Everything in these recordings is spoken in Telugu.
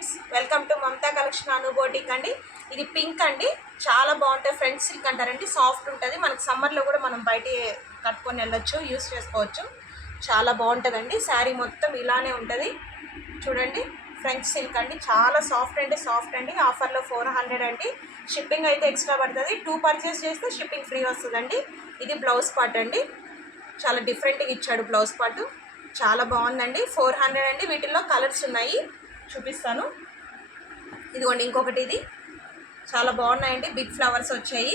Friends, welcome to Mamata collection Anu boutique అండి. ఇది పింక్ అండి, చాలా బాగుంటుంది. ఫ్రెండ్ సిల్క్ అంటారండి, సాఫ్ట్ ఉంటుంది. మనకు సమ్మర్లో కూడా మనం బయట కట్టుకొని వెళ్ళొచ్చు, యూస్ చేసుకోవచ్చు. చాలా బాగుంటుందండి. శారీ మొత్తం ఇలానే ఉంటుంది. చూడండి, ఫ్రెంచ్ సిల్క్ అండి, చాలా సాఫ్ట్ అండి. ఆఫర్లో 400 అండి. షిప్పింగ్ అయితే ఎక్స్ట్రా పడుతుంది. 2 పర్చేస్ చేస్తే షిప్పింగ్ ఫ్రీ వస్తుందండి. ఇది బ్లౌజ్ పార్ట్ అండి, చాలా డిఫరెంట్గా ఇచ్చాడు బ్లౌజ్ పార్ట్. చాలా బాగుందండి. 400 అండి. వీటిల్లో కలర్స్ ఉన్నాయి, చూపిస్తాను. ఇదిగోండి ఇంకొకటి, ఇది చాలా బాగున్నాయండి. బిగ్ ఫ్లవర్స్ వచ్చాయి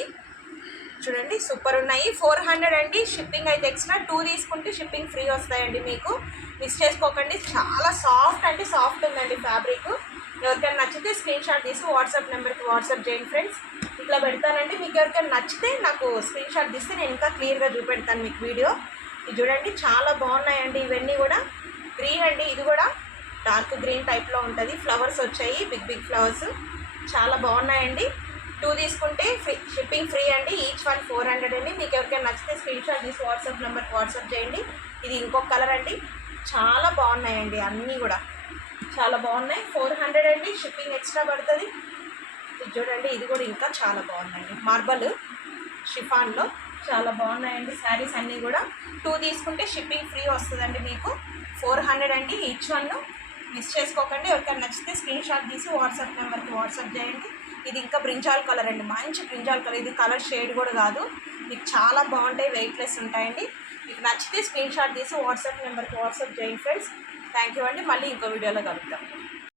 చూడండి, సూపర్ ఉన్నాయి. 400 అండి. షిప్పింగ్ అయితే ఎక్స్ట్రా. 2 తీసుకుంటే షిప్పింగ్ ఫ్రీ వస్తాయండి. మీకు మిస్ చేసుకోకండి. చాలా సాఫ్ట్ అంటే సాఫ్ట్ ఉందండి ఫ్యాబ్రిక్. ఎవరికైనా నచ్చితే స్క్రీన్ షాట్ తీసి వాట్సాప్ నెంబర్కి వాట్సాప్ చేయండి ఫ్రెండ్స్. ఇట్లా పెడతానండి. మీకు ఎవరికైనా నచ్చితే నాకు స్క్రీన్ షాట్ తీస్తే నేను ఇంకా క్లియర్గా చూపెడతాను మీకు వీడియో. ఇది చూడండి, చాలా బాగున్నాయండి. ఇవన్నీ కూడా గ్రీన్ అండి, ఇది కూడా డార్క్ గ్రీన్ టైప్లో ఉంటుంది. ఫ్లవర్స్ వచ్చాయి, బిగ్ ఫ్లవర్స్, చాలా బాగున్నాయండి. 2 తీసుకుంటే షిప్పింగ్ ఫ్రీ అండి. ఈచ్ వన్ 400 అండి. మీకు ఎవరికైనా నచ్చితే స్క్రీన్ షాట్ తీసి వాట్సాప్ నెంబర్కి వాట్సాప్ చేయండి. ఇది ఇంకొక కలర్ అండి, చాలా బాగున్నాయండి. అన్నీ కూడా చాలా బాగున్నాయి. 400 అండి. షిప్పింగ్ ఎక్స్ట్రా పడుతుంది. ఇది చూడండి, ఇది కూడా ఇంకా చాలా బాగుందండి. మార్బల్ షిఫాన్లో చాలా బాగున్నాయండి శారీస్ అన్నీ కూడా. 2 తీసుకుంటే షిప్పింగ్ ఫ్రీ వస్తుందండి. మీకు 400 అండి ఈచ్ వన్. మిస్ చేసుకోకండి. ఎవరికైనా నచ్చితే స్క్రీన్ షాట్ తీసి వాట్సాప్ నెంబర్కి వాట్సాప్ చేయండి. ఇది ఇంకా బ్రింజాల్ కలర్ అండి, మంచి బ్రింజాల్ కలర్. ఇది కలర్ షేడ్ కూడా కాదు, మీకు చాలా బాగుంటాయి, వెయిట్లెస్ ఉంటాయండి. మీకు నచ్చితే స్క్రీన్ షాట్ తీసి వాట్సాప్ నెంబర్కి వాట్సాప్ చేయండి ఫ్రెండ్స్. థ్యాంక్ యూ అండి. మళ్ళీ ఇంకో వీడియోలో కలుద్దాం.